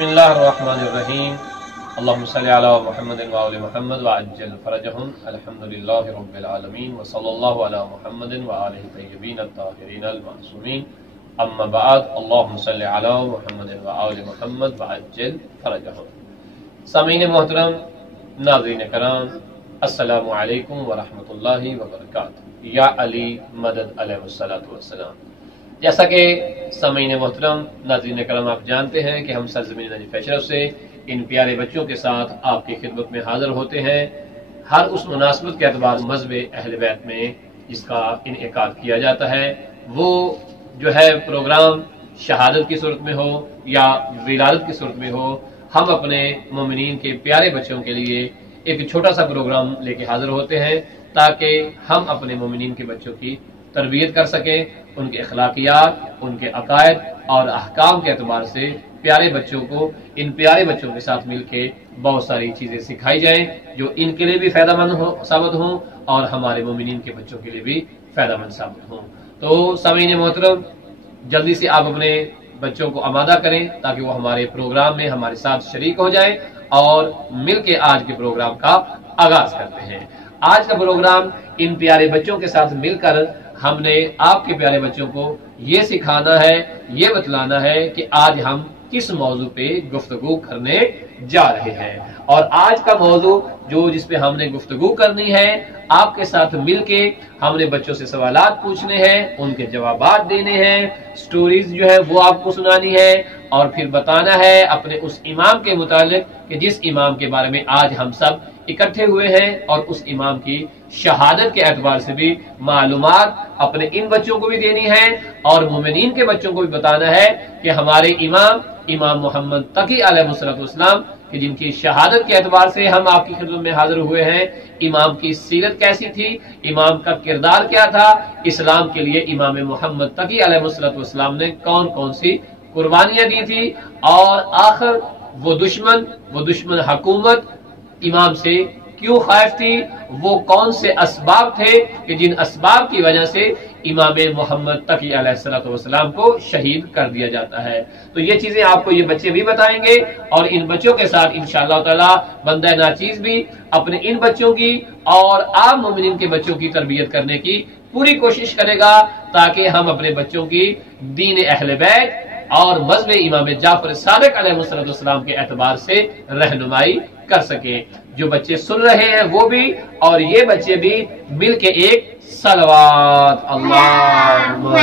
बिस्मिल्लाहिर्रहमानिर्रहीम अल्लाहुम्मा सल्लि अला मुहम्मद व आलि मुहम्मद व अज्जिल फरजहुम अल्हम्दुलिल्लाहि रब्बिल आलमीन व सल्लल्लाहु अला मुहम्मद व आलिहि तय्यबीन अत्ताहिरीन अल-मासूमीन अम्मा बाद अल्लाहुम्मा सल्लि अला मुहम्मद व आलि मुहम्मद व अज्जिल फरजहुम। सामीन मोहतरम, नाज़रीन कराम, अस्सलामु अलैकुम व रहमतुल्लाहि व बरकातुहू। या अली मदद अलैहिस्सलातु वस्सलाम। जैसा कि सामीन मोहतरम, नाज़रीन करम, आप जानते हैं कि हम सरज़मीन नजफ़ अशरफ से इन प्यारे बच्चों के साथ आपकी खिदमत में हाजिर होते हैं। हर उस मुनासबत के अतबार मज़हब अहले बैत में जिसका इनेकाद किया जाता है, वो जो है प्रोग्राम शहादत की सूरत में हो या विलादत की सूरत में हो, हम अपने मोमिनीन के प्यारे बच्चों के लिए एक छोटा सा प्रोग्राम लेके हाजिर होते हैं ताकि हम अपने मोमिनीन के बच्चों की तरबियत कर सकें, उनके अखलाकियात, उनके अकायद और अहकाम के एतबार से प्यारे बच्चों को इन प्यारे बच्चों के साथ मिलके बहुत सारी चीजें सिखाई जाएं जो इनके लिए भी फायदेमंद साबित हों और हमारे मोमिनीन के बच्चों के लिए भी फायदेमंद साबित हों। तो सामीन मोहतरम, जल्दी से आप अपने बच्चों को आमादा करें ताकि वो हमारे प्रोग्राम में हमारे साथ शरीक हो जाएं और मिलके आज के प्रोग्राम का आगाज करते हैं। आज का प्रोग्राम इन प्यारे बच्चों के साथ मिलकर हमने आपके प्यारे बच्चों को ये सिखाना है, ये बतलाना है कि आज हम किस मौजू पे गुफ्तगू करने जा रहे हैं। और आज का मौजू जिस पे हमने गुफ्तगू करनी है, आपके साथ मिलके हमने बच्चों से सवालात पूछने हैं, उनके जवाबात देने हैं, स्टोरीज जो है वो आपको सुनानी है और फिर बताना है अपने उस इमाम के मुतालिक कि जिस इमाम के बारे में आज हम सब इकट्ठे हुए हैं, और उस इमाम की शहादत के एतबार से भी मालूमात अपने इन बच्चों को भी देनी है और मोमिनीन के बच्चों को भी बताना है कि हमारे इमाम मोहम्मद तकी अलैहिस्सलाम कि जिनकी शहादत के एतबार से हम आपकी खिदमत में हाजिर हुए हैं, इमाम की सीरत कैसी थी, इमाम का किरदार क्या था, इस्लाम के लिए इमाम मोहम्मद तकी अलैहिस्सलाम ने कौन कौन सी कुर्बानियां दी थी, और आखिर वो दुश्मन हुकूमत इमाम से क्यों खौफ थी, वो कौन से असबाब थे कि जिन असबाब की वजह से इमाम मोहम्मद तकी अलैहिस्सलाम को शहीद कर दिया जाता है। तो ये चीजें आपको ये बच्चे भी बताएंगे और इन बच्चों के साथ इंशाअल्लाह ताला बंदा नाचीज भी अपने इन बच्चों की और आम मोमिनीन के बच्चों की तरबियत करने की पूरी कोशिश करेगा ताकि हम अपने बच्चों की दीन अहले बैत और मज़हब इमाम जाफर सादिक अलैहिस्सलाम के एतबार से रहनुमाई कर सके। जो बच्चे सुन रहे हैं वो भी और ये बच्चे भी मिलके एक सलवात अल्लाहुम्मा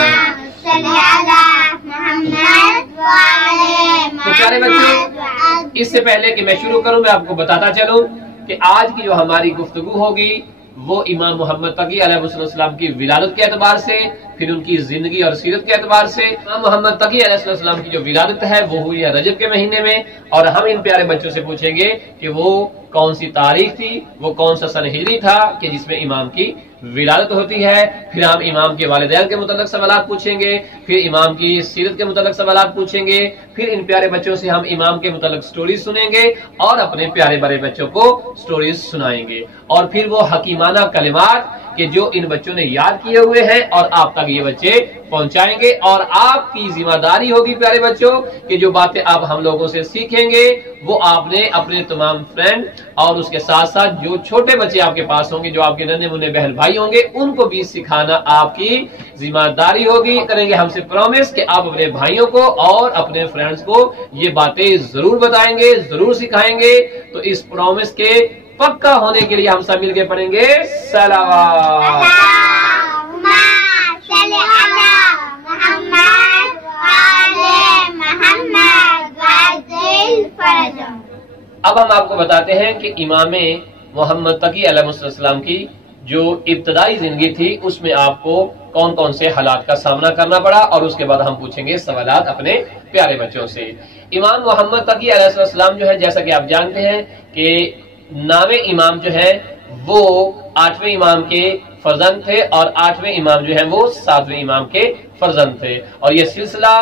सल्ली अला मुहम्मद व आले मुहम्मद। तो प्यारे बच्चे, इससे पहले कि मैं शुरू करूं, मैं आपको बताता चलूं कि आज की जो हमारी गुफ्तगू होगी वो इमाम मोहम्मद तकी अलैहिस्सलाम की विलादत के एतबार से, फिर उनकी जिंदगी और सीरत के एतबार से। इमाम मोहम्मद तकी अलैहिस्सलाम की जो विलादत है वो हुई है रजब के महीने में, और हम इन प्यारे बच्चों से पूछेंगे कि वो कौन सी तारीख थी, वो कौन सा सन हिजरी था कि जिसमें इमाम की विलादत होती है। फिर हम इमाम के वालिदैन के मुतल्लिक सवालात पूछेंगे, फिर इमाम की सीरत के मुतल्लिक सवालात पूछेंगे, फिर इन प्यारे बच्चों से हम इमाम के मुतल्लिक स्टोरीज सुनेंगे और अपने प्यारे बड़े बच्चों को स्टोरीज सुनाएंगे, और फिर वो हकीमाना कलिमात कि जो इन बच्चों ने याद किए हुए हैं और आप तक ये बच्चे पहुंचाएंगे। और आपकी जिम्मेदारी होगी प्यारे बच्चों कि जो बातें आप हम लोगों से सीखेंगे वो आपने अपने तमाम फ्रेंड और उसके साथ साथ जो छोटे बच्चे आपके पास होंगे, जो आपके नन्हे मुन्ने बहन भाई होंगे, उनको भी सिखाना आपकी जिम्मेदारी होगी। करेंगे हमसे प्रॉमिस कि आप अपने भाइयों को और अपने फ्रेंड्स को ये बातें जरूर बताएंगे, जरूर सिखाएंगे। तो इस प्रॉमिस के पक्का होने के लिए हम सब मिलके पढ़ेंगे सलावत। अब हम आपको बताते हैं कि इमाम मोहम्मद तकी अलैहिस्सलाम की जो इब्तदाई जिंदगी थी उसमें आपको कौन कौन से हालात का सामना करना पड़ा, और उसके बाद हम पूछेंगे सवालात अपने प्यारे बच्चों से। इमाम मोहम्मद तकी अलैहिस्सलाम जो है, जैसा कि आप जानते हैं कि नावे इमाम जो है वो 8वें इमाम के फर्जंद थे और 8वें इमाम जो है वो 7वें इमाम के फर्जंद थे, और ये सिलसिला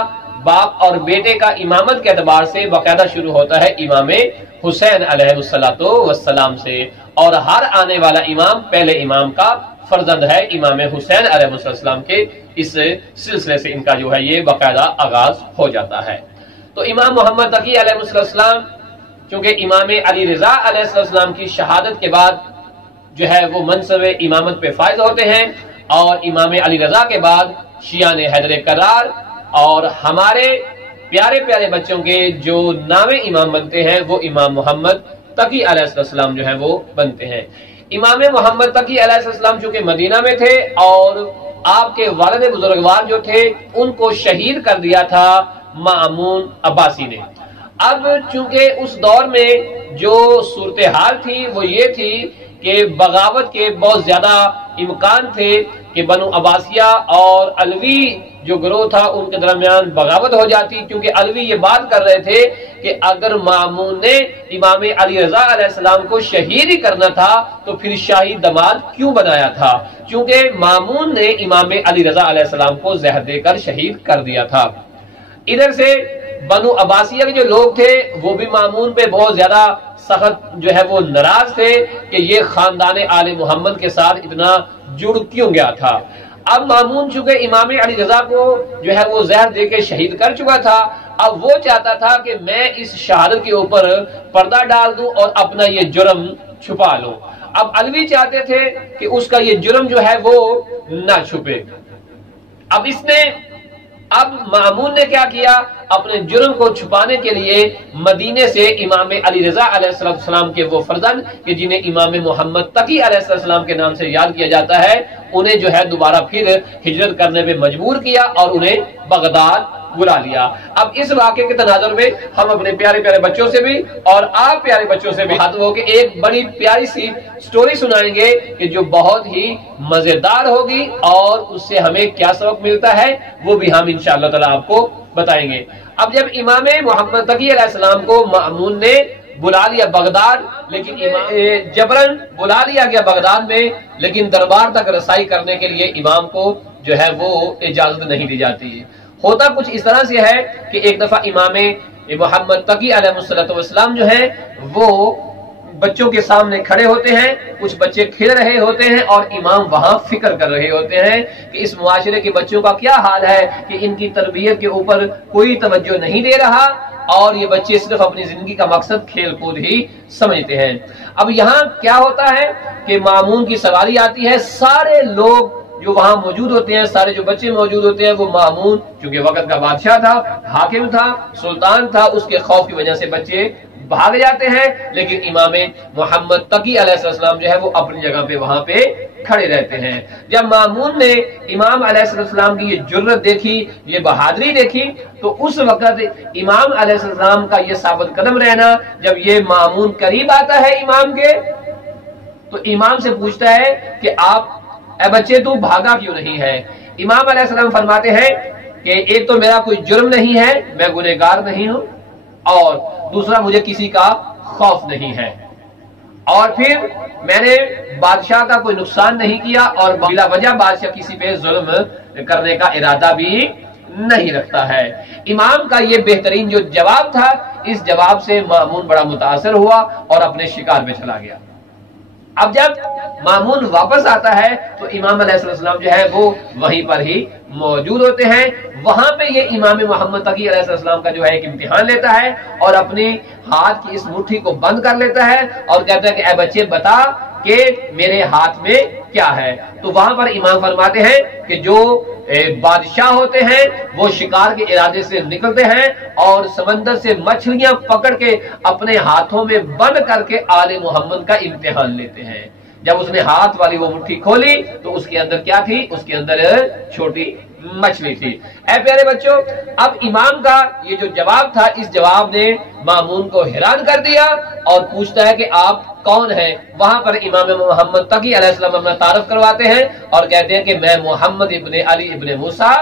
बाप और बेटे का इमामत के एतबार से बाकायदा शुरू होता है इमाम हुसैन अलैहिस्सलाम से, और हर आने वाला इमाम पहले इमाम का फर्जंद है इमाम हुसैन अलैहिस्सलाम के। इस सिलसिले से इनका जो है ये बाकायदा आगाज हो जाता है। تو امام محمد تقی علیہ السلام چونکہ امام علی رضا علیہ السلام کی شہادت کے بعد جو ہے وہ منصب امامت پہ فائز ہوتے ہیں، اور امام علی رضا کے بعد شیعہ نے حیدر کرار، اور ہمارے پیارے پیارے بچوں کے جو نام امام بنتے ہیں وہ امام محمد تقی علیہ السلام جو ہے وہ بنتے ہیں۔ امام محمد تقی علیہ السلام چونکہ مدینہ میں تھے، اور آپ کے والد بزرگوار جو تھے ان کو شہید کر دیا تھا مامون عباسی نے۔ اب چونکہ اس دور میں جو صورتحال تھی وہ یہ تھی کہ بغاوت کے بہت زیادہ امکان تھے کہ بنو عباسیہ اور علوی جو گروہ تھا ان کے درمیان بغاوت ہو جاتی، کیونکہ علوی یہ بات کر رہے تھے کہ اگر مامون نے امام علی رضا علیہ السلام کو شہید ہی کرنا تھا تو پھر شاہی داماد کیوں بنایا تھا، چونکہ مامون نے امام علی رضا علیہ السلام کو زہر دے کر شہید کر دیا تھا۔ ادھر سے بنو عباسیہ کے جو لوگ تھے وہ بھی مامون پہ بہت زیادہ سخت جو ہے وہ ناراض تھے کہ یہ خاندان آل محمد کے ساتھ اتنا جڑ کیوں گیا تھا۔ اب مامون چونکہ امام علی رضا کو جو ہے وہ زہر دے کے شہید کر چکا تھا، اب وہ چاہتا تھا کہ میں اس شہادت کے اوپر پردہ ڈال دوں اور اپنا یہ جرم چھپا لوں۔ اب علوی چاہتے تھے کہ اس کا یہ جرم جو ہے وہ نہ چھپے۔ اب مامون نے کیا کیا، اپنے جرم کو چھپانے کے لیے مدینے سے امام علی رضا علیہ السلام کے وہ فرزند کہ جنہیں امام محمد تقی علیہ السلام کے نام سے یاد کیا جاتا ہے، انہیں جو ہے دوبارہ پھر ہجرت کرنے پہ مجبور کیا اور انہیں بغداد بلا لیا۔ اب اس واقعے کے تناظر میں ہم اپنے پیارے پیارے بچوں سے بھی اور آپ پیارے بچوں سے بھی ہاتھ ہو کے ایک بڑی پیاری سی سٹوری سنائیں گے کہ جو بہت ہی مزیدار ہوگی، اور اس سے ہمیں کیا سبق ملتا ہے وہ بھی ہم انشاءاللہ تعالی آپ کو بتائیں گے۔ اب جب امام محمد تقی علیہ السلام کو مامون نے بلا لیا بغداد، لیکن جبرن بلا لیا گیا بغداد میں، لیکن دربار تک رسائی کرنے کے لیے امام کو جو ہے وہ اجازت نہیں دی جاتی۔ ہوتا کچھ اس طرح سے ہے کہ ایک دفعہ امام محمد تقی علیہ السلام جو ہے وہ بچوں کے سامنے کھڑے ہوتے ہیں، کچھ بچے کھیل رہے ہوتے ہیں اور امام وہاں فکر کر رہے ہوتے ہیں کہ اس معاشرے کے بچوں کا کیا حال ہے کہ ان کی تربیت کے اوپر کوئی توجہ نہیں دے رہا، اور یہ بچے صرف اپنی زندگی کا مقصد کھیل کود ہی سمجھتے ہیں۔ اب یہاں کیا ہوتا ہے کہ مامون کی سواری آتی ہے، سارے لوگ جو وہاں موجود ہوتے ہیں، سارے جو بچے موجود ہوتے ہیں، وہ مامون چونکہ وقت کا بادشاہ تھا، حاکم تھا، سلطان تھا، اس کے خوف کی وجہ سے بچے بھاگ جاتے ہیں، لیکن امام محمد تقی علیہ السلام جو ہے وہ اپنی جگہ پہ وہاں پہ کھڑے رہتے ہیں۔ جب مامون نے امام علیہ السلام کی یہ جرت دیکھی، یہ بہادری دیکھی، تو اس وقت امام علیہ السلام کا یہ ثابت قدم رہنا، جب یہ مامون قریب آتا ہے امام کے تو امام سے پوچھتا ہے کہ آپ اے بچے تو بھاگا کیوں نہیں ہے؟ امام علیہ السلام فرماتے ہیں کہ ایک تو میرا کوئی جرم نہیں ہے، میں گنہگار نہیں ہوں، اور دوسرا مجھے کسی کا خوف نہیں ہے، اور پھر میں نے بادشاہ کا کوئی نقصان نہیں کیا، اور بلا وجہ بادشاہ کسی پہ ظلم کرنے کا ارادہ بھی نہیں رکھتا ہے۔ امام کا یہ بہترین جو جواب تھا، اس جواب سے مامون بڑا متاثر ہوا اور اپنے شکار میں چلا گیا۔ اب جب مامون واپس آتا ہے تو امام علیہ السلام جو ہے وہ وہیں پر ہی موجود ہوتے ہیں۔ وہاں پہ یہ امام محمد تقی علیہ السلام کا جو ہے ایک امتحان لیتا ہے اور اپنے ہاتھ کی اس مٹھی کو بند کر لیتا ہے اور کہتا ہے کہ اے بچے بتا کہ میرے ہاتھ میں کیا ہے۔ تو وہاں پر امام فرماتے ہیں کہ جو بادشاہ ہوتے ہیں وہ شکار کے ارادے سے نکلتے ہیں اور سمندر سے مچھلیاں پکڑ کے اپنے ہاتھوں میں بند کر کے آل محمد کا امتحان لیتے ہیں۔ جب اس نے ہاتھ والی وہ مٹھی کھولی تو اس کے اندر کیا تھی؟ اس کے اندر چھوٹی مچھلی تھی۔ اے پیارے بچوں، اب امام کا یہ جو جواب تھا، اس جواب نے مامون کو حیران کر دیا اور پوچھتا ہے کہ آپ کون ہیں؟ وہاں پر امام محمد تقی علیہ السلام اپنا تعارف کرواتے ہیں اور کہتے ہیں کہ میں محمد ابن علی ابن موسیٰ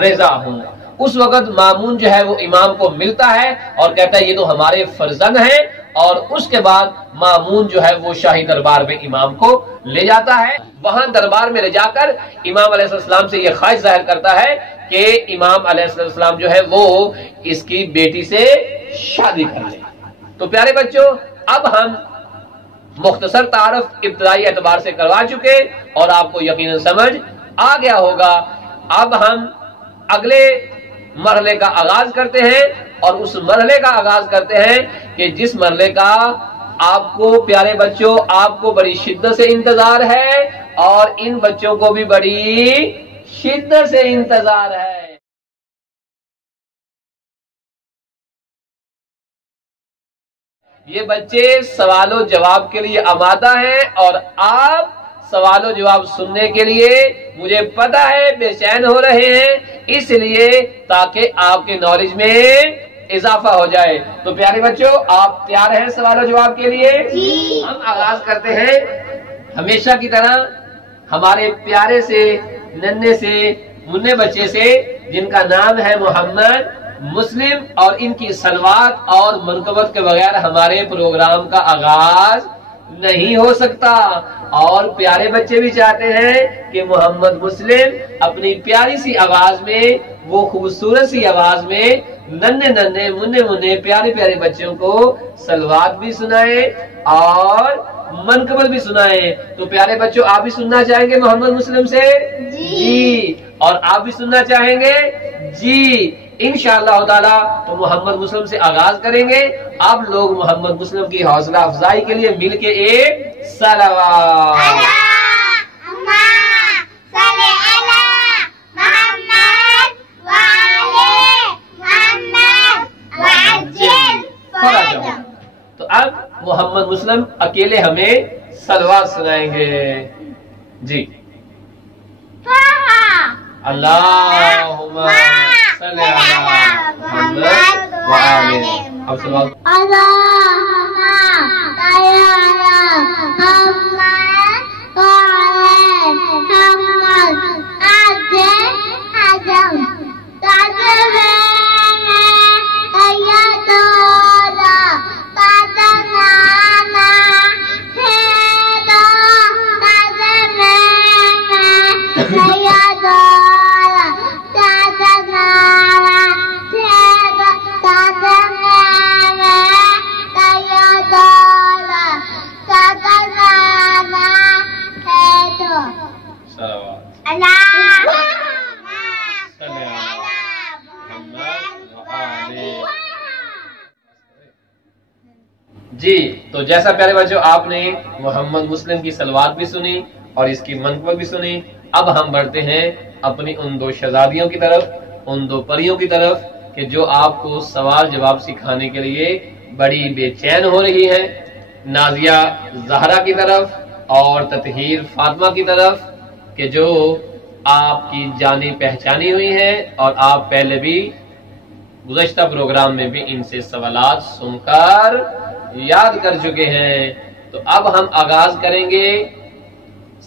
رضا ہوں۔ اس وقت مامون جو ہے وہ امام کو ملتا ہے اور کہتا ہے یہ تو ہمارے فرزند ہیں، اور اس کے بعد مامون جو ہے وہ شاہی دربار میں امام کو لے جاتا ہے۔ وہاں دربار میں لے جا کر امام علیہ السلام سے یہ خواہش ظاہر کرتا ہے کہ امام علیہ السلام جو ہے وہ اس کی بیٹی سے شادی کر لے۔ تو پیارے بچوں، اب ہم مختصر تعارف ابتدائی اعتبار سے کروا چکے اور آپ کو یقیناً سمجھ آ گیا ہوگا۔ اب ہم اگلے مرحلے کا آغاز کرتے ہیں اور اس مرحلے کا آغاز کرتے ہیں کہ جس مرحلے کا آپ کو پیارے بچوں آپ کو بڑی شدت سے انتظار ہے اور ان بچوں کو بھی بڑی شدت سے انتظار ہے۔ یہ بچے سوال و جواب کے لیے آمادہ ہیں اور آپ سوال و جواب سننے کے لیے مجھے پتا ہے بے چین ہو رہے ہیں، اس لیے تاکہ آپ کے نالج میں اضافہ ہو جائے۔ تو پیارے بچوں آپ تیار ہیں سوال و جواب کے لیے؟ ہم آغاز کرتے ہیں ہمیشہ کی طرح ہمارے پیارے سے ننھے سے مننے بچے سے جن کا نام ہے محمد مسلم، اور ان کی صلوات اور منقبت کے بغیر ہمارے پروگرام کا آغاز نہیں ہو سکتا۔ اور پیارے بچے بھی چاہتے ہیں کہ محمد مسلم اپنی پیاری سی آواز میں، وہ خوبصورت سی آواز میں ننھے ننھے مننے پیارے پیارے بچوں کو صلوات بھی سنائے اور منقبت بھی سنائے۔ تو پیارے بچوں آپ بھی سننا چاہیں گے محمد مسلم سے؟ جی۔ اور آپ بھی سننا چاہیں گے؟ جی۔ انشاءاللہ تعالی تو محمد مسلم سے آغاز کریں گے۔ آپ لوگ محمد مسلم کی حوصلہ افزائی کے لیے مل کے ایک صلوات۔ تو اب محمد مسلم اکیلے ہمیں صلوات سنائیں گے۔ جی۔ اللہم صلی علی محمد وآلہ۔ اب سوال۔ اللہم صلی علی محمد وآلہ محمد عجل حجم تجربہ ایدولا تدنانا حیدہ تجربہ ایدولا جی۔ تو جیسا پیارے بچوں آپ نے محمد مسلم کی صلوات بھی سنی اور اس کی منقبت بھی سنی، اب ہم بڑھتے ہیں اپنی ان دو شہزادیوں کی طرف، ان دو پریوں کی طرف کہ جو آپ کو سوال جواب سکھانے کے لیے بڑی بے چین ہو رہی ہیں، نازیہ زہرا کی طرف اور تطہیر فاطمہ کی طرف، کہ جو آپ کی جانی پہچانی ہوئی ہیں اور آپ پہلے بھی گزشتہ پروگرام میں بھی ان سے سوالات سن کر یاد کر چکے ہیں۔ تو اب ہم آغاز کریں گے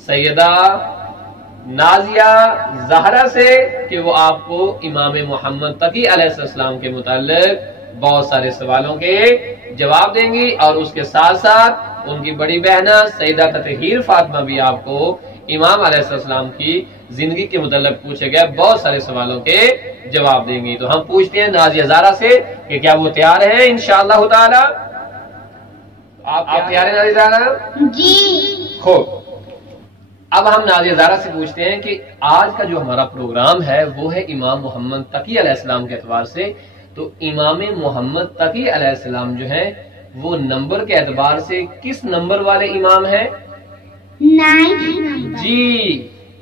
سیدہ نازیہ زہرا سے کہ وہ آپ کو امام محمد تقی علیہ السلام کے متعلق بہت سارے سوالوں کے جواب دیں گی، اور اس کے ساتھ ساتھ ان کی بڑی بہنہ سیدہ تطہیر فاطمہ بھی آپ کو امام علیہ السلام کی زندگی کے متعلق پوچھے گئے بہت سارے سوالوں کے جواب دیں گی۔ تو ہم پوچھتے ہیں نازیہ زہرا سے کہ کیا وہ تیار ہیں انشاءاللہ تعالی؟ آپ تیار ہیں نازیہ زہرا؟ جی۔ خوب۔ اب ہم نازیہ زہرا سے پوچھتے ہیں کہ آج کا جو ہمارا پروگرام ہے وہ ہے امام محمد تقی علیہ السلام کے اعتبار سے، تو امام محمد تقی علیہ السلام جو ہے وہ نمبر کے اعتبار سے کس نمبر والے امام ہیں؟ 9 جی۔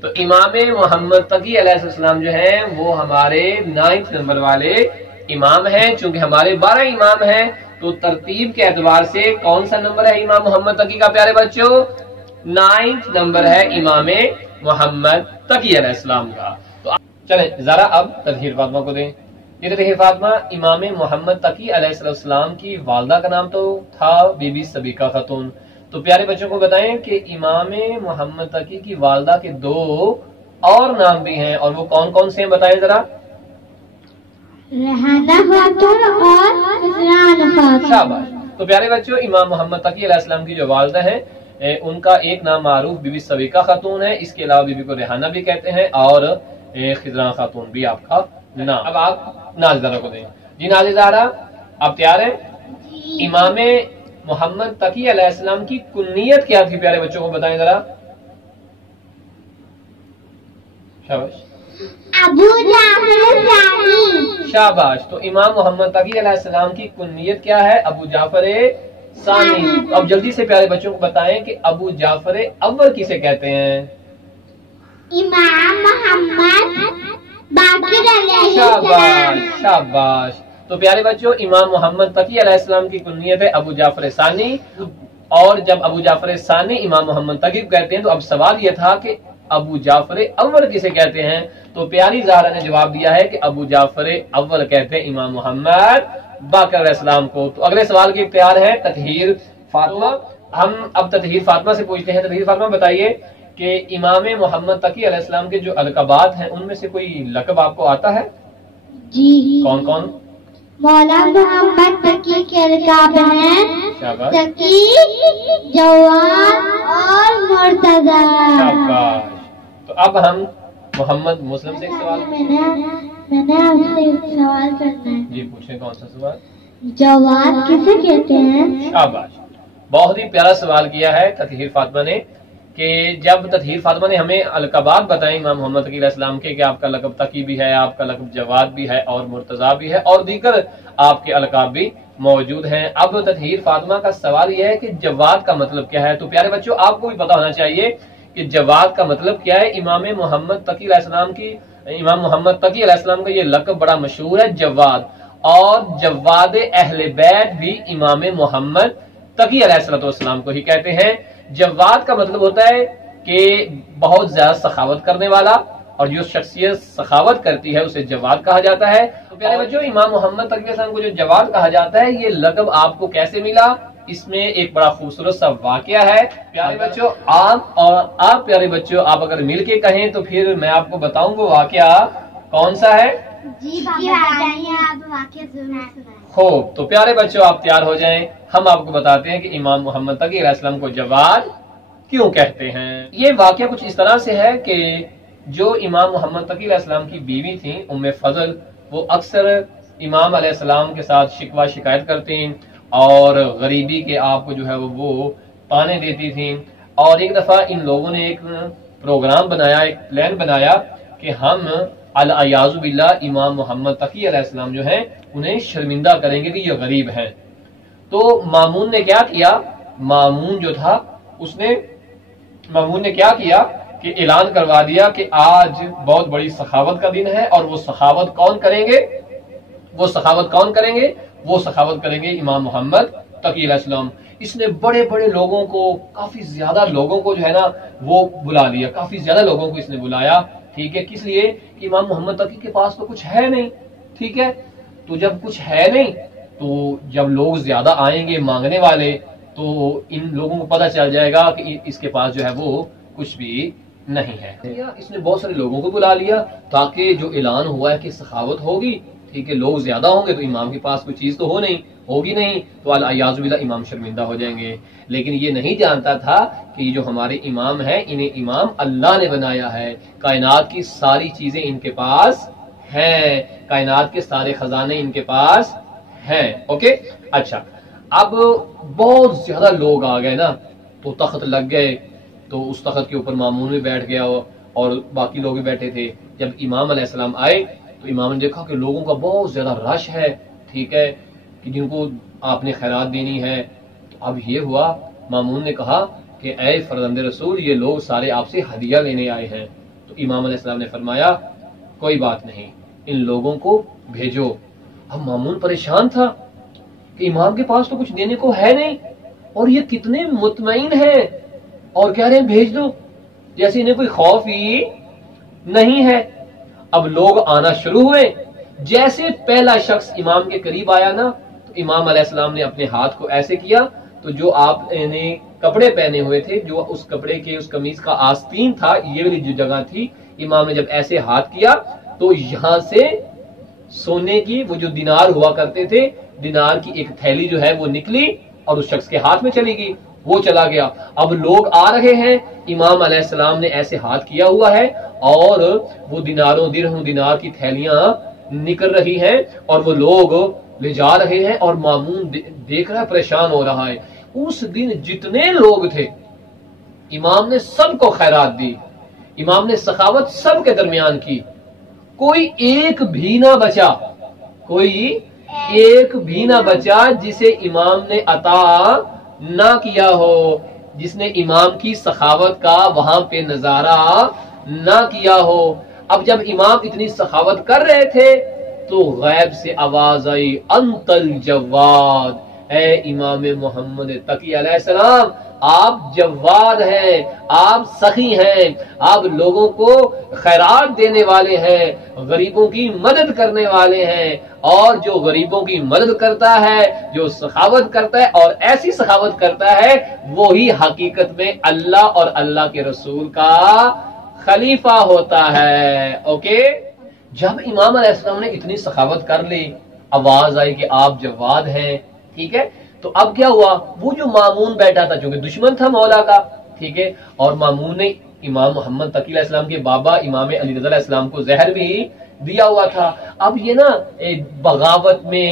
تو امام محمد تقی علیہ السلام جو ہیں وہ ہمارے 9 نمبر والے امام ہیں۔ چونکہ ہمارے 12 امام ہیں تو ترتیب کے اعتبار سے کون سا نمبر ہے امام محمد تقی کا پیارے بچوں؟ 9 نمبر ہے امام محمد تقی علیہ السلام کا۔ تو چلیں ذرا اب تطہیر فاطمہ کو دیں۔ یہ تطہیر فاطمہ امام محمد تقی علیہ السلام کی والدہ کا نام تو تھا بی بی سبیکہ خاتون، تو پیارے بچوں کو بتائیں کہ امام محمد تقی کی والدہ کے 2 اور نام بھی ہیں، اور وہ کون کون سے ہیں بتائیں ذرا؟ ریحانہ خاتون اور حسنان خاتون۔ شاباش۔ تو پیارے بچوں امام محمد تقی علیہ السلام کی جو والدہ ہیں ان کا ایک نام معروف بی بی سبیکہ خاتون ہے، اس کے علاوہ بی بی کو ریحانہ بھی کہتے ہیں اور خضران خاتون بھی آپ کا نام۔ اب آپ نازیہ زہرا کو دیں۔ جی نازیہ زہرا آپ تیار ہیں؟ امام محمد تقی علیہ السلام کی کنیت کیا تھی پیارے بچوں کو بتائیں ذرا؟ شاباش۔ अबू जाफर सानी। शाबाश। तो इमाम मोहम्मद तकी अलैहिस्सलाम की कुन्नियत क्या है? अबू जाफर सानी। अब जल्दी से प्यारे बच्चों को बताएं कि अबू जाफर अव्वल किसे कहते हैं? इमाम मोहम्मद बाकिर अलैहिस्सलाम। शाबाश शाबाश। तो प्यारे बच्चों, इमाम मोहम्मद तकी अलैहिस्सलाम की कुन्नियत है अबू जाफर सानी, और जब अबू जाफर सानी इमाम मोहम्मद तकी कहते हैं तो अब सवाल यह था कि अबू जाफर अव्वल किसे कहते हैं? तो प्यारी ज़हरा ने जवाब दिया है कि अबू जाफर अव्वल कहते हैं इमाम मोहम्मद बाकर अलैहिस्सलाम को। तो अगले सवाल के तैयार है ततहीर फातिमा। हम अब ततहीर फातिमा से पूछते हैं। ततहीर फातिमा बताइए कि इमाम मोहम्मद तकी अलैहिस्सलाम के जो अलकबात हैं उनमें से कोई लकब आपको आता है? जी। कौन कौन? मौला मोहम्मद तकी के अलकाब हैं शाबाश तकी, जवाद और मुर्तजा। शाबाश। तो अब हम मोहम्मद मुस्लिम से एक सवाल मैंने आपसे एक सवाल करना है। जी पूछें। कौन सा सवाल? जवाद किसे कहते हैं? शाबाश। बहुत ही प्यारा सवाल किया है ततहीर फातिमा ने कि जब ततहीर फातिमा ने हमें अलकबात बताए इमाम मोहम्मद तकी अलैहिस्सलाम के कि आपका लकब तकी भी है, आपका लकब जवाद भी है और मुर्तजा भी है और दीगर आपके अलकाब भी मौजूद हैं। अब ततहीर फातिमा का सवाल यह है कि जवाद का मतलब क्या है? तो प्यारे बच्चों, आपको भी पता होना चाहिए कि जवाद का मतलब क्या है। इमाम मोहम्मद तकी अलैहिस्सलाम का ये लकब बड़ा मशहूर है, जवाद, और जवाद अहले बैत भी इमाम मोहम्मद तकी अलैहिस्सलाम को ही कहते हैं। जवाद का मतलब होता है कि बहुत ज्यादा सखावत करने वाला, और जो शख्सियत सखावत करती है उसे जवाद कहा जाता है। तो प्यारे बच्चों, इमाम मोहम्मद तकी अलैहिस्सलाम को जो जवाद कहा जाता है, ये लकब आपको कैसे मिला? इसमें एक बड़ा खूबसूरत सा वाकया है। प्यारे बच्चों, आप प्यारे बच्चों, आप अगर मिल के कहें तो फिर मैं आपको बताऊं वो वाकया कौन सा है। जी बताइए, आप वाकया सुनाएं। खूब। तो प्यारे बच्चों, आप तैयार हो जाएं, हम आपको बताते हैं कि इमाम मोहम्मद तकी अलैहिस्सलाम को जवाद क्यों कहते हैं। ये वाकया कुछ इस तरह से है कि जो इमाम मोहम्मद तकी अलैहिस्सलाम की बीवी थी उम्मे फजल, वो अक्सर इमाम अलैहिस्सलाम के साथ शिकवा शिकायत करती और गरीबी के आपको जो है वो ताने देती थी। और एक दफा इन लोगों ने एक प्रोग्राम बनाया, एक प्लान बनाया कि हम अल-अयाज़ु बिल्लाह इमाम मोहम्मद तकी अलैहिस्सलाम जो है उन्हें शर्मिंदा करेंगे कि ये गरीब हैं। तो मामून ने क्या किया? मामून ने क्या किया कि ऐलान करवा दिया कि आज बहुत बड़ी सखावत का दिन है, और वो सखावत कौन करेंगे? वो सखावत करेंगे इमाम मोहम्मद तकी अलैहिस्सलाम। इसने बड़े बड़े लोगों को, काफी ज्यादा लोगों को जो है ना वो बुला लिया, काफी ज्यादा लोगों को इसने बुलाया। ठीक है, किस लिए? कि इमाम मोहम्मद तकी के पास तो कुछ है नहीं। ठीक है, तो जब कुछ है नहीं तो जब लोग ज्यादा आएंगे मांगने वाले, तो इन लोगों को पता चल जाएगा कि इसके पास जो है वो कुछ भी नहीं है। इसने बहुत सारे लोगों को बुला लिया ताकि जो ऐलान हुआ है कि सखावत होगी, ठीक है, लोग ज्यादा होंगे तो इमाम के पास कोई चीज तो होगी नहीं, तो अल-अयाज़ु बिल्लाह इमाम शर्मिंदा हो जाएंगे। लेकिन ये नहीं जानता था कि जो हमारे इमाम है, इन्हें इमाम अल्लाह ने बनाया है। कायनात की सारी चीजें इनके पास हैं, कायनात के सारे खजाने इनके पास हैं। ओके, अच्छा, अब बहुत ज्यादा लोग आ गए ना, तो तख्त लग गए, तो उस तख्त के ऊपर मामून भी बैठ गया और बाकी लोग भी बैठे थे। जब इमाम अलैहिस्सलाम आए तो इमाम ने देखा कि लोगों का बहुत ज्यादा रश है, ठीक है, कि जिनको आपने खैरात देनी है। तो अब ये हुआ, मामून ने कहा कि ऐ फरजंदे रसूल, ये लोग सारे आपसे हदिया लेने आए हैं। तो इमाम अलैहिस्सलाम ने फरमाया कोई बात नहीं, इन लोगों को भेजो। अब मामून परेशान था कि इमाम के पास तो कुछ देने को है नहीं, और ये कितने मुतमईन है और कह रहे हैं भेज दो, जैसे इन्हें कोई खौफ ही नहीं है। अब लोग आना शुरू हुए। जैसे पहला शख्स इमाम के करीब आया ना, तो इमाम अलैहिस्सलाम ने अपने हाथ को ऐसे किया, तो जो आपने कपड़े पहने हुए थे, जो उस कपड़े के, उस कमीज का आस्तीन था, ये वाली जो जगह थी, इमाम ने जब ऐसे हाथ किया तो यहां से सोने की वो जो दिनार हुआ करते थे, दिनार की एक थैली जो है वो निकली और उस शख्स के हाथ में चली गई, वो चला गया। अब लोग आ रहे हैं, इमाम अलैहिस्सलाम ने ऐसे हाथ किया हुआ है और वो दिनारों दिरहम दिनार की थैलियां निकल रही हैं और वो लोग ले जा रहे हैं, और मामून देख रहा है, परेशान हो रहा है। उस दिन जितने लोग थे, इमाम ने सबको खैरात दी, इमाम ने सखावत सबके दरमियान की, کوئی ایک بھی نہ بچا، کوئی ایک بھی نہ بچا جسے امام نے عطا نہ کیا ہو، جس نے امام کی سخاوت کا وہاں پہ نظارہ نہ کیا ہو۔ اب جب امام اتنی سخاوت کر رہے تھے تو غیب سے آواز آئی، انت الجواد، اے امام محمد تقی علیہ السلام، آپ جواد ہیں، آپ سخی ہیں، آپ لوگوں کو خیرات دینے والے ہیں، غریبوں کی مدد کرنے والے ہیں، اور جو غریبوں کی مدد کرتا ہے، جو سخاوت کرتا ہے اور ایسی سخاوت کرتا ہے، وہی حقیقت میں اللہ اور اللہ کے رسول کا خلیفہ ہوتا ہے۔ اوکے، جب امام علیہ السلام نے اتنی سخاوت کر لی، آواز آئی کہ آپ جواد ہیں، ٹھیک ہے، تو اب کیا ہوا، وہ جو مامون بیٹھا تھا، چونکہ دشمن تھا مولا کا، ٹھیک ہے، اور مامون نے امام محمد تقی علیہ السلام کے بابا امام علی رضا علیہ السلام کو زہر بھی دیا ہوا تھا۔ اب یہ نا بغاوت میں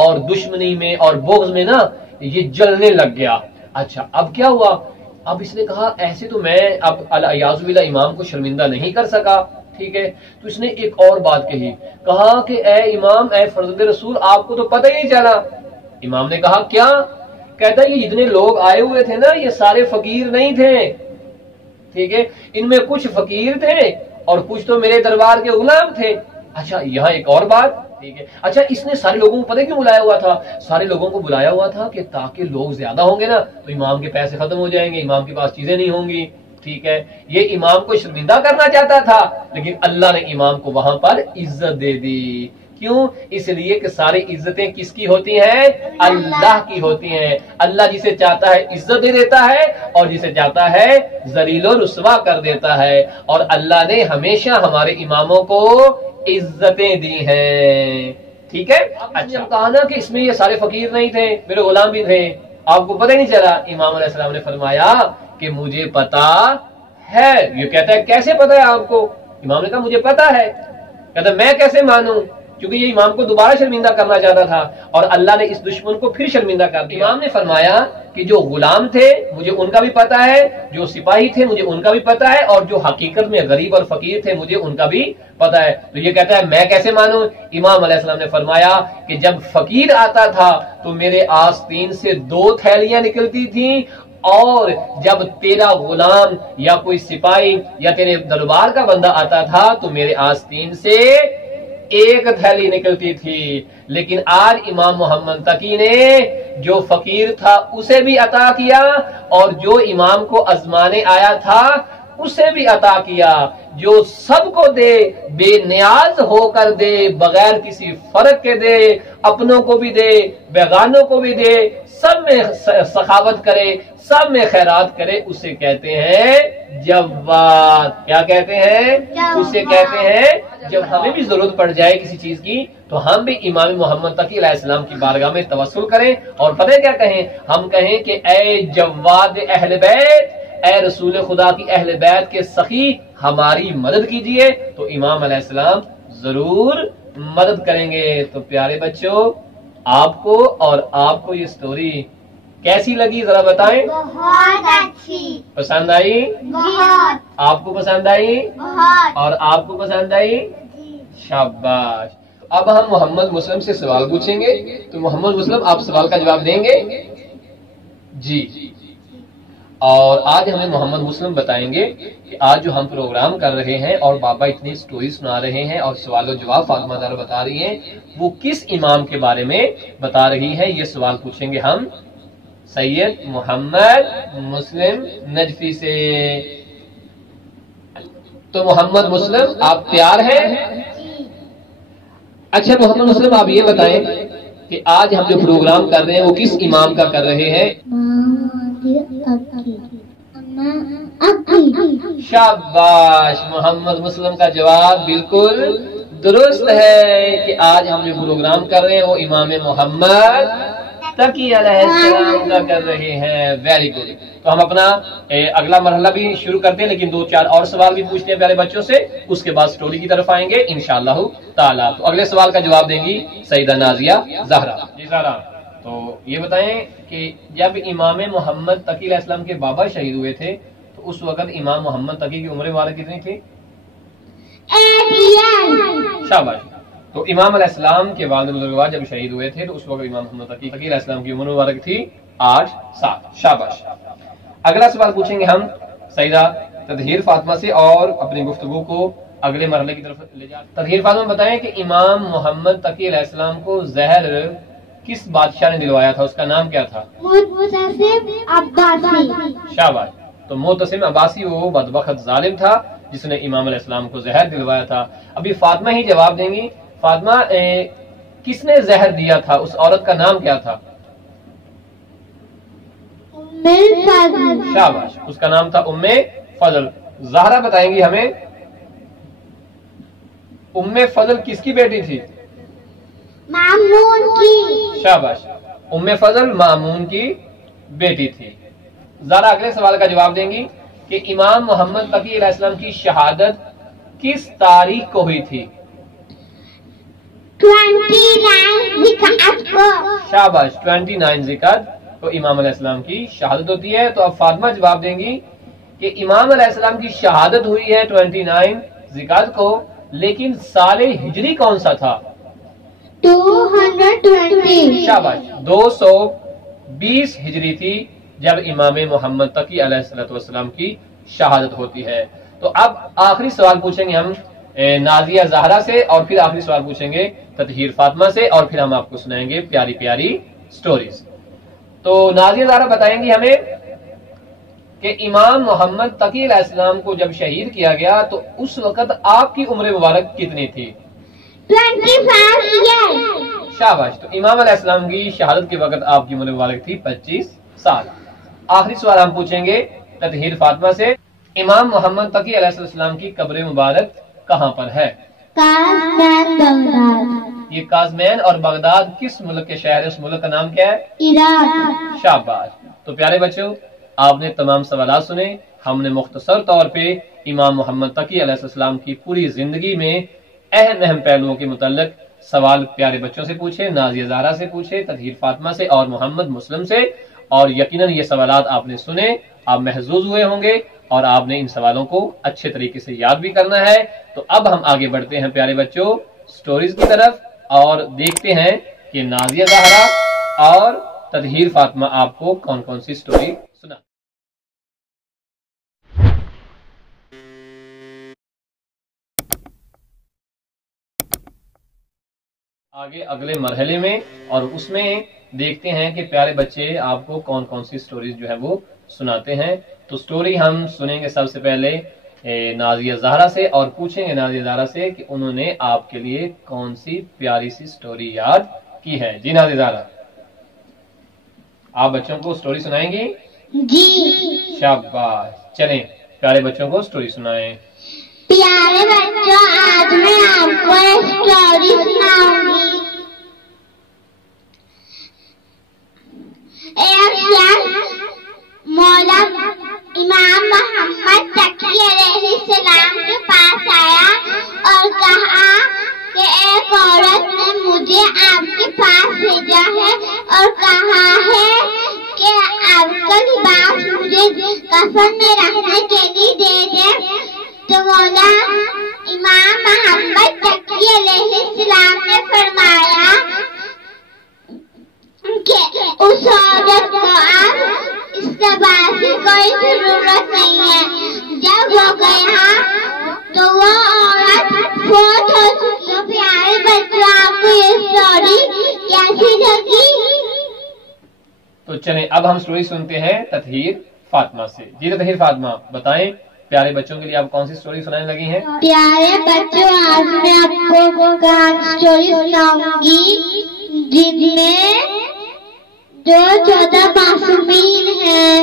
اور دشمنی میں اور بغض میں نا یہ جلنے لگ گیا۔ اچھا، اب کیا ہوا، اب اس نے کہا ایسے تو میں اب الیاذ باللہ امام کو شرمندہ نہیں کر سکا، ٹھیک ہے، تو اس نے ایک اور بات کہی، کہا کہ اے امام، اے فرزند رسول، آپ کو تو پتہ ہی نہیں چلا۔ امام نے کہا کیا؟ کہتا ہے یہ جتنے لوگ آئے ہوئے تھے نا، یہ سارے فقیر نہیں تھے، ٹھیک ہے، ان میں کچھ فقیر تھے اور کچھ تو میرے دربار کے غلام تھے۔ اچھا، یہاں ایک اور بات، ٹھیک ہے، اچھا اس نے سارے لوگوں کو پتہ کیوں بلایا ہوا تھا؟ سارے لوگوں کو بلایا ہوا تھا کہ تاکہ لوگ زیادہ ہوں گے نا تو امام کے پیسے ختم ہو جائیں گے، امام کے پاس چیزیں نہیں ہوں گی، ٹھیک ہے، یہ امام کو شرمندہ کرنا چاہتا تھا، لیکن اللہ نے امام کو وہاں پر عزت دے دی۔ کیوں؟ اس لیے کہ ساری عزتیں کس کی ہوتی ہیں؟ اللہ کی ہوتی ہیں۔ اللہ جسے چاہتا ہے عزت دے دیتا ہے اور جسے چاہتا ہے ذلیل و رسوا کر دیتا ہے، اور اللہ نے ہمیشہ ہمارے اماموں کو عزتیں دی ہیں، ٹھیک ہے۔ اچھا، کہا نا کہ اس میں یہ سارے فقیر نہیں تھے، میرے غلام بھی تھے، آپ کو پتہ نہیں چلا؟ امام علیہ السلام نے فرمایا کہ مجھے پتا ہے۔ یہ کہتا ہے کیسے پتا ہے آپ کو؟ امام نے کہا مجھے پتا ہے۔ کہتا ہے میں کیسے مانوں؟ کیونکہ یہ امام کو دوبارہ شرمندہ کرنا چاہتا تھا اور اللہ نے اس دشمن کو پھر شرمندہ کر دیا۔ امام نے فرمایا کہ جو غلام تھے مجھے ان کا بھی پتا ہے، جو سپاہی تھے مجھے ان کا بھی پتا ہے، اور جو حقیقت میں غریب اور فقیر تھے مجھے ان کا بھی پتا ہے۔ تو یہ کہتا ہے میں کیسے مانوں؟ امام علیہ السلام نے فرمایا کہ جب فقیر آتا تھا تو میرے آستین سے 2 تھیلیاں نکلتی تھیں، اور جب تیرا غلام یا کوئی سپاہی یا تیرے دربار کا بندہ آتا تھا تو میرے آستین سے 1 تھیلی نکلتی تھی۔ لیکن آج امام محمد تقی نے جو فقیر تھا اسے بھی عطا کیا، اور جو امام کو آزمانے آیا تھا اسے بھی عطا کیا۔ جو سب کو دے، بے نیاز ہو کر دے، بغیر کسی فرق کے دے، اپنوں کو بھی دے، بیگانوں کو بھی دے، سب میں سخاوت کرے، سب میں خیرات کرے، اسے کہتے ہیں جواد۔ کیا کہتے ہیں؟ اسے کہتے ہیں جب ہمیں بھی ضرورت پڑ جائے کسی چیز کی تو ہم بھی امام محمد تقی علیہ السلام کی بارگاہ میں توسل کریں، اور پتہ کیا کہیں؟ ہم کہیں کہ اے جواد اہل بیت، اے رسول خدا کی اہل بیت کے سخی، ہماری مدد کیجئے، تو امام علیہ السلام ضرور مدد کریں گے۔ تو پیارے بچوں، آپ کو اور آپ کو یہ سٹوری کیسی لگی ذرا بتائیں؟ بہت اچھی، پسند آئی؟ بہت، آپ کو پسند آئی؟ بہت، اور آپ کو پسند آئی؟ شاباش۔ اب ہم محمد مسلم سے سوال پوچھیں گے، تو محمد مسلم آپ سوال کا جواب دیں گے؟ جی۔ اور آج ہمیں محمد مسلم بتائیں گے کہ آج جو ہم پروگرام کر رہے ہیں اور بابا اتنی سٹوری سنا رہے ہیں اور سوال و جواب فاطمہ زہرا بتا رہی ہیں، وہ کس امام کے بارے میں بتا رہی ہے، یہ سوال پوچھیں گے ہم سید محمد مسلم نجفی سے۔ تو محمد مسلم آپ تیار ہیں؟ اچھا محمد مسلم آپ یہ بتائیں کہ آج ہم جو پروگرام کر رہے ہیں وہ کس امام کا کر رہے ہیں؟ شاباش، محمد مسلم کا جواب بالکل درست ہے کہ آج ہم جو پروگرام کر رہے ہیں وہ امام محمد تقی علیہ السلام کا کر رہے ہیں۔ Very good. تو ہم اپنا اگلا مرحلہ بھی شروع کرتے ہیں، لیکن 2-4 اور سوال بھی پوچھتے ہیں پیارے بچوں سے، اس کے بعد سٹوری کی طرف آئیں گے انشاءاللہ تعالی۔ تو اگلے سوال کا جواب دیں گی سیدہ نازیہ زہرا۔ جی زہرا، تو یہ بتائیں کہ جب امام محمد تقی علیہ السلام کے بابا شہید ہوئے تھے تو اس وقت امام محمد تقی کی عمر مبارک کتنی تھی؟ 8 years. शाबाश। तो इमाम अलैहि सलाम के वालिद बुजुर्गवार जब शहीद हुए थे तो उस वक्त इमाम मोहम्मद तकी अलैहि सलाम की उम्र मुबारक थी 8 साल। शाबाश। अगला सवाल पूछेंगे हम सईदा तदहीर फातिमा से और अपनी गुफ्तगू को अगले मरहले की तरफ ले जाते। तदहीर फातिमा बताएं कि इमाम मोहम्मद तकी अलैहि सलाम को जहर किस बादशाह ने दिलवाया था, उसका नाम क्या था? मुतसिम अब्बासी। शाबाश। तो मुतसिम अब्बासी वो बदबख्त जालिम था जिसने इमाम अलैहि सलाम को जहर दिलवाया था। अभी फातिमा ही जवाब देंगी। फातिमा किसने जहर दिया था, उस औरत का नाम क्या था? शाबाश। उसका नाम था उम्मे फजल। ज़हरा बताएंगी हमें उम्मे फजल किसकी बेटी थी? मामून की। शाबाश। उम्मे फजल मामून की बेटी थी। ज़हरा अगले सवाल का जवाब देंगी कि इमाम मोहम्मद तकी अलैहिस्सलाम की शहादत किस तारीख को हुई थी? 29 ज़िकात को। शाबाश। 29 ज़िकात को इमाम अलैहिस्सलाम की शहादत होती है। तो अब फातिमा जवाब देंगी कि इमाम अलैहिस्सलाम की शहादत हुई है 29 ज़िकात को, लेकिन साले हिजरी कौन सा था? 220। शाबाश। 220 हिजरी थी जब इमाम मोहम्मद तकी अलैहिस्सलाम की शहादत होती है। तो अब आखिरी सवाल पूछेंगे हम नाजिया ज़हरा से और फिर आखिरी सवाल पूछेंगे तदहीर फातिमा से और फिर हम आपको सुनाएंगे प्यारी प्यारी स्टोरीज। तो नाजिया ज़हरा बताएंगी हमें कि इमाम मोहम्मद तकी अलैहिस्सलाम को जब शहीद किया गया तो उस वक्त आपकी उम्र मुबारक कितनी थी? 25 years। शाबाश। तो इमाम अलैहिस्सलाम की शहादत के वक्त आपकी उम्र मुबारक थी 25 साल। आखिरी सवाल हम पूछेंगे तदहीर फातिमा से। इमाम मोहम्मद तकी अलैहिस्सलाम की कब्र मुबारक कहाँ पर है? काज़मैन बगदाद। ये काज़मैन और बगदाद किस मुल्क के शहर है? उस मुल्क का नाम क्या है? इराक। शाबाश। तो प्यारे बच्चों, आपने तमाम सवालात सुने। हमने मुख्तसर तौर पे इमाम मोहम्मद तकी अलैहिस्सलाम की पूरी जिंदगी में अहम पहलुओं के मुतल्लिक सवाल प्यारे बच्चों से पूछे, नाजिया ज़हरा से पूछे, तदहीर फातिमा से और मोहम्मद मुस्लिम से, और यकीनन ये सवालात आपने सुने, आप महजूज हुए होंगे और आपने इन सवालों को अच्छे तरीके से याद भी करना है। तो अब हम आगे बढ़ते हैं प्यारे बच्चों स्टोरीज की तरफ और देखते हैं कि नाजिया ज़हरा और तदहीर फातिमा आपको कौन कौन सी स्टोरी सुना। आगे अगले मरहले में और उसमें देखते हैं कि प्यारे बच्चे आपको कौन कौन सी स्टोरीज जो है वो सुनाते हैं। तो स्टोरी हम सुनेंगे सबसे पहले नाजिया ज़हरा से और पूछेंगे नाजिया ज़हरा से कि उन्होंने आपके लिए कौन सी प्यारी सी स्टोरी याद की है। जी नाजिया ज़हरा, आप बच्चों को स्टोरी सुनाएंगी? जी। शाबाश। चलें प्यारे बच्चों को स्टोरी सुनाएं। प्यारे बच्चों, आज मैं आपको एक स्टोरी सुनाऊंगी। एक शख्स मौला इमाम मोहम्मद तकी अलैहिस्सलाम के पास आया और कहा कि एक औरत ने मुझे आपके पास भेजा है और कहा है कि आपका लिबास मुझे कफन में रखने के लिए दे दे। तो मौला इमाम मोहम्मद तकी अलैहिस्सलाम ने फरमाया कि उस औरत को अब इस लिबास की कोई जरूरत नहीं है। जब वो गया तो वो औरत फोत हो चुकी। तो प्यारे बच्चों, आपको ये स्टोरी कैसी लगी? तो चलें अब हम स्टोरी सुनते हैं तदहीर फातिमा से। जी तदहीर फातिमा बताएं प्यारे बच्चों के लिए आप कौन सी स्टोरी सुनाने लगी हैं? प्यारे बच्चों, आज मैं आपको कहानी स्टोरी सुनाऊंगी जिनमें जो 14 मासूमीन हैं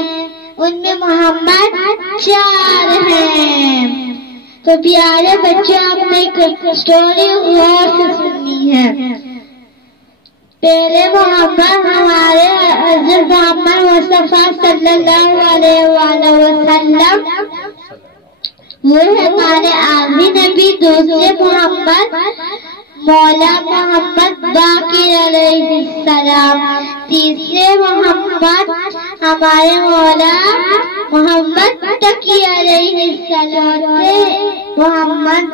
उनमें मोहम्मद 4 हैं। तो प्यारे बच्चों, आपने एक स्टोरी गौर से सुननी है। पहले मोहम्मद हमारे हज़रत मोहम्मद मुस्तफा सल्लल्लाहु अलैहि वसल्लम वो हमारे आखिरी नबी। दूसरे मोहम्मद मौला मोहम्मद बाकिर अलैहिस्सलाम। तीसरे मोहम्मद हमारे मौला मोहम्मद तकी अलैहिस्सलाम। मोहम्मद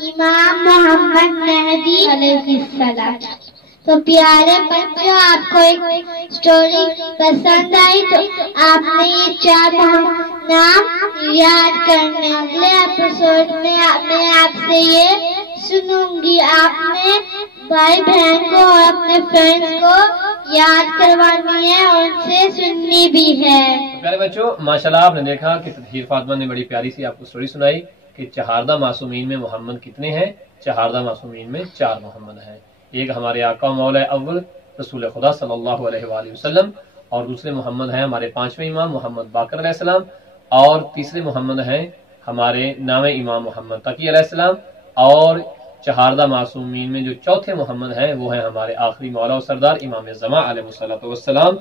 इमाम मोहम्मद मेहदी अलैहिस्सलाम। तो प्यारे बच्चों, आपको एक स्टोरी पसंद आई तो आपने ये 4 नाम याद करने। अगले एपिसोड में मैं आपसे ये सुनूंगी। आपने भाई बहन को और अपने फ्रेंड्स को याद करवानी है और उनसे सुननी भी है। प्यारे बच्चों, माशाल्लाह आपने देखा कि तदहीर फातिमा ने बड़ी प्यारी सी आपको स्टोरी सुनाई कि चहारदा मासूमीन में मोहम्मद कितने हैं। चहारदा मासूमीन में 4 मोहम्मद हैं। एक हमारे आका मौला अव्वल रसूल खुदा सल्लल्लाहु अलैहि वसल्लम, और दूसरे मोहम्मद हैं हमारे 5वें इमाम मोहम्मद बाकर अलैहिस्सलाम, और तीसरे मोहम्मद हैं हमारे नामे इमाम मोहम्मद तकी अलैहिस्सलाम, और चहारदा मासूमीन में जो चौथे मोहम्मद हैं वो हैं हमारे आखिरी मौला और सरदार इमाम ज़मा अलैहिस्सलातु वस्सलाम।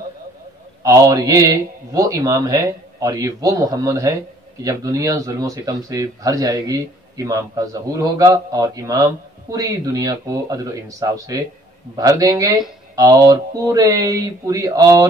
और ये वो इमाम है और ये वो मोहम्मद है कि जब दुनिया जुल्मों सितम से भर जाएगी, इमाम का ज़हूर होगा और इमाम पूरी दुनिया को अदल व इंसाफ से भर देंगे और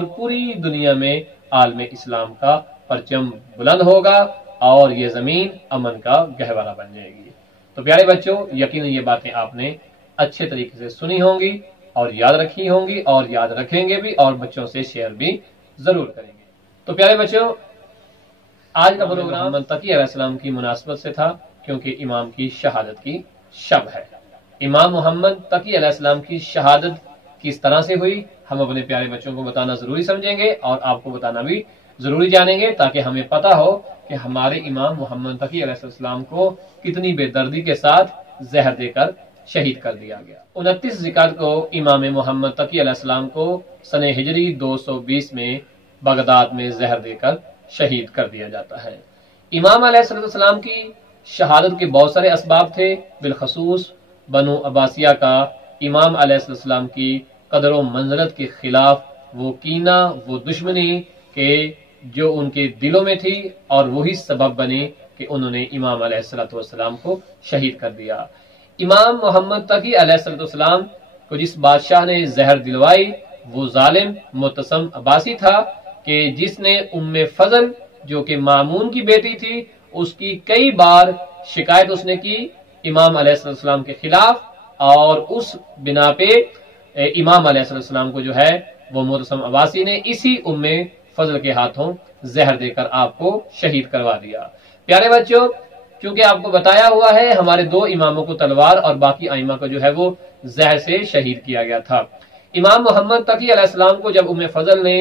पूरी दुनिया में आलम इस्लाम का परचम बुलंद होगा और ये जमीन अमन का गहवारा बन जाएगी। तो प्यारे बच्चों, यकीनन ये बातें आपने अच्छे तरीके से सुनी होंगी और याद रखी होंगी और याद रखेंगे भी और बच्चों से शेयर भी जरूर करेंगे। तो प्यारे बच्चों, आज का प्रोग्राम मोहम्मद तकी अलैहिस्सलाम की मुनासबत से था, क्योंकि इमाम की शहादत की शब है। इमाम मोहम्मद तकी अलैहिस्सलाम की शहादत किस तरह से हुई, हम अपने प्यारे बच्चों को बताना जरूरी समझेंगे और आपको बताना भी जरूरी जानेंगे, ताकि हमें पता हो कि हमारे इमाम मोहम्मद तकी अलैहिस्सलाम को कितनी बेदर्दी के साथ जहर देकर शहीद कर दिया गया। 29 ज़िलक़ादा को इमाम मोहम्मद तकी अलैहिस्सलाम को सने हिजरी 220 में बगदाद में जहर देकर शहीद कर दिया जाता है। इमाम अलैहिस्सलाम की शहादत के बहुत सारे असबाब थे, बिलखसूस बनु अब्बासिया का इमाम अलैहिस्सलाम की कदर व मंज़लत के खिलाफ वो कीना, वो दुश्मनी के जो उनके दिलों में थी और वही सबब बने कि उन्होंने इमाम अलैहिस्सलाम को शहीद कर दिया। इमाम मोहम्मद तकी अलैहिस्सलाम को जिस बादशाह ने जहर दिलवाई वो जालिम मुतसम अब्बासी था कि जिसने उम्मे फजल जो कि मामून की बेटी थी उसकी कई बार शिकायत उसने की इमाम अलैहिस्सलाम के खिलाफ, और उस बिना पे इमाम अलैहिस्सलाम को जो है वो मुतसम अब्बासी ने इसी उम्मे फजल के हाथों जहर देकर आपको शहीद करवा दिया। प्यारे बच्चों, क्योंकि आपको बताया हुआ है हमारे 2 इमामों को तलवार और बाकी आइमा को जो है वो जहर से शहीद किया गया था। इमाम मोहम्मद तकी अलैहिस्सलाम को जब उम्मे फजल ने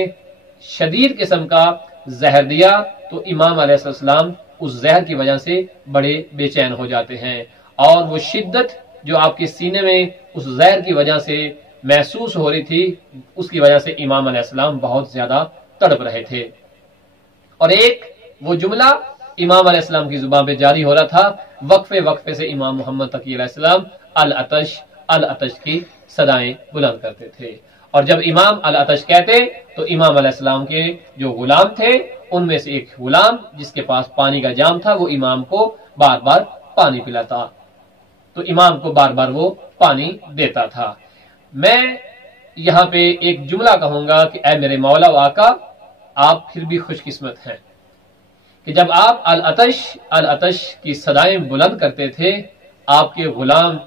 शदीद किस्म का जहर दिया तो इमाम अलैहिस्सलाम उस जहर की वजह से बड़े बेचैन हो जाते हैं और वो शिद्दत जो आपके सीने में उस जहर की वजह से महसूस हो रही थी उसकी वजह से इमाम अलैहिस्सलाम बहुत ज्यादा तड़प रहे थे। और एक वो जुमला इमाम अलैहिस्सलाम की जुबान पे जारी हो रहा था, वक्फे वक्फे से इमाम मोहम्मद तकी अलैहिस्सलाम अल अतश की सदाएं बुलंद करते थे। और जब इमाम अल अतश कहते तो इमाम अलैहिस्सलाम के जो गुलाम थे उनमें से एक गुलाम जिसके पास पानी का जाम था वो इमाम को बार बार पानी पिलाता, तो इमाम को बार बार वो पानी देता था। मैं यहाँ पे एक जुमला कहूंगा कि ऐ मेरे मौला व आका, आप फिर भी खुशकिस्मत हैं कि जब आप अल अतश की सदाएं बुलंद करते थे आपके गुलाम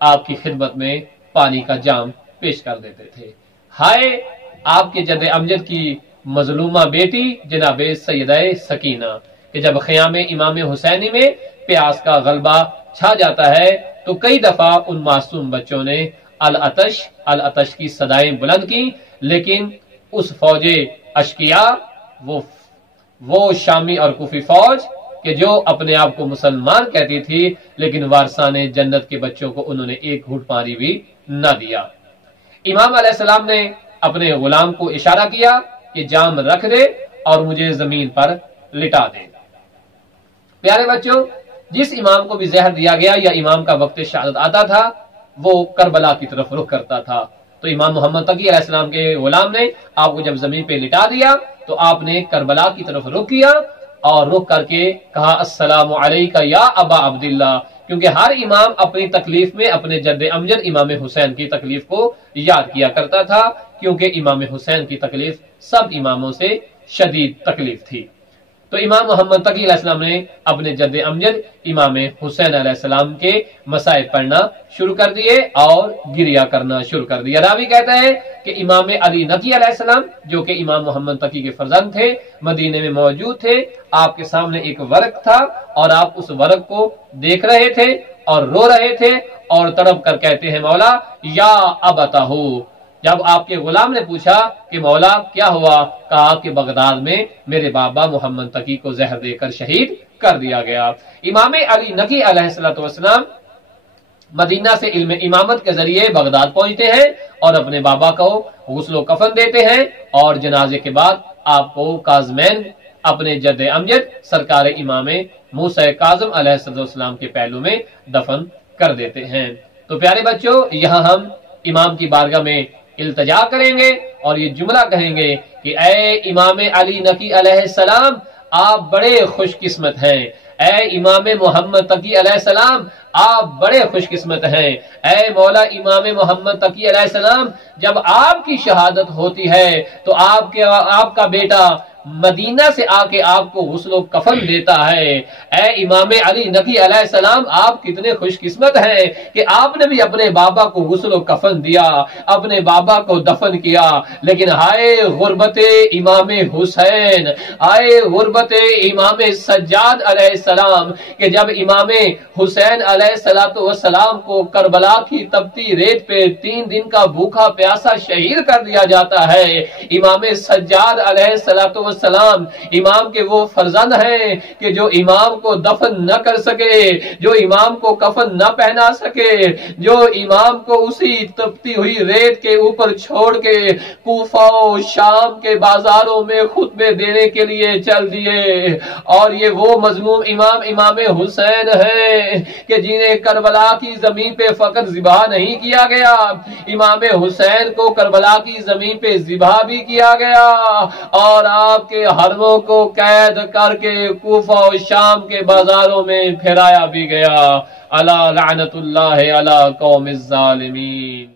आपकी खिदमत में पानी का जाम पेश कर देते थे। हाय आपके जद अमजद की मजलूमा बेटी जनाबे सैयदा सकीना कि जब ख़याम इमाम हुसैनी में प्यास का गलबा छा जाता है तो कई दफा उन मासूम बच्चों ने अल अतश की सदाएं बुलंद की, लेकिन उस फौजे अशकिया वो शामी और कुफी फौज कि जो अपने आप को मुसलमान कहती थी लेकिन वारसाने जन्नत के बच्चों को उन्होंने एक घूंट पानी भी न दिया। इमाम अलैहिस्सलाम ने अपने गुलाम को इशारा किया कि जाम रख दे और मुझे जमीन पर लिटा दे। प्यारे बच्चों, जिस इमाम को भी जहर दिया गया या इमाम का वक्त शहादत आता था वो करबला की तरफ रुख करता था। तो इमाम मोहम्मद तकी अलैहिस्सलाम के गुलाम ने आपको जब जमीन पे लिटा दिया तो आपने करबला की तरफ रुख किया और रुख करके कहा अस्सलामु अलैका या अबा अब्दुल्लाह, क्योंकि हर इमाम अपनी तकलीफ में अपने जद्द अमजद इमाम हुसैन की तकलीफ को याद किया करता था, क्योंकि इमाम हुसैन की तकलीफ सब इमामों से शदीद तकलीफ थी। تو امام محمد تقی علیہ السلام نے اپنے جد امجد امام حسین علیہ السلام کے مصائب پڑھنا شروع کر دیے اور گریا کرنا شروع کر دیا۔ راوی کہتا ہے کہ امام علی نقی علیہ السلام جو کہ امام محمد تقی کے فرزند تھے، مدینے میں موجود تھے، آپ کے سامنے ایک ورق تھا اور آپ اس ورق کو دیکھ رہے تھے اور رو رہے تھے اور تڑپ کر کہتے ہیں مولا یا ابتہ۔ جب آپ کے غلام نے پوچھا کہ مولا کیا ہوا، کہا کہ بغداد میں میرے بابا محمد تقی کو زہر دے کر شہید کر دیا گیا۔ امام علی نقی علیہ السلام مدینہ سے علم امامت کے ذریعے بغداد پہنچتے ہیں اور اپنے بابا کو غسل و کفن دیتے ہیں اور جنازے کے بعد آپ کو کاظمین اپنے جد امجد سرکار امام موسیٰ کاظم علیہ السلام کے پہلو میں دفن کر دیتے ہیں۔ تو پیارے بچوں، یہاں ہم امام کی بارگاہ میں التجا کریں گے اور یہ جملہ کہیں گے کہ اے امام علی نقی علیہ السلام، آپ بڑے خوش قسمت ہیں۔ اے امام محمد تقی علیہ السلام، آپ بڑے خوش قسمت ہیں۔ اے مولا امام محمد تقی علیہ السلام، جب آپ کی شہادت ہوتی ہے تو آپ کا بیٹا مدینہ سے آ کے آپ کو غسل و کفن دیتا ہے۔ اے امام علی نقی علیہ السلام، آپ کتنے خوش قسمت ہیں کہ آپ نے بھی اپنے بابا کو غسل و کفن دیا، اپنے بابا کو دفن کیا۔ لیکن ہائے غربت امام حسین، ہائے غربت امام سجاد علیہ السلام کہ جب امام حسین علیہ السلام کو کربلا کی تپتی ریت پہ 3 دن کا بھوکا پیاسا شہید کر دیا جاتا ہے۔ امام سجاد علیہ السلام امام کے وہ فرزند ہیں کہ جو امام کو دفن نہ کر سکے، جو امام کو کفن نہ پہنا سکے، جو امام کو اسی تپتی ہوئی ریت کے اوپر چھوڑ کے کوفہ و شام کے بازاروں میں خطبے دینے کے لیے چل دیے۔ اور یہ وہ مظلوم امام حسین ہیں کہ جنہیں کربلا کی زمین پہ فقط ذبح نہیں کیا گیا، امام حسین کو کربلا کی زمین پہ ذبح بھی کیا گیا اور آپ کے حرموں کو قید کر کے کوفہ و شام کے بازاروں میں پھیرایا بھی گیا۔ الا لعنت اللہ علی قوم الظالمین۔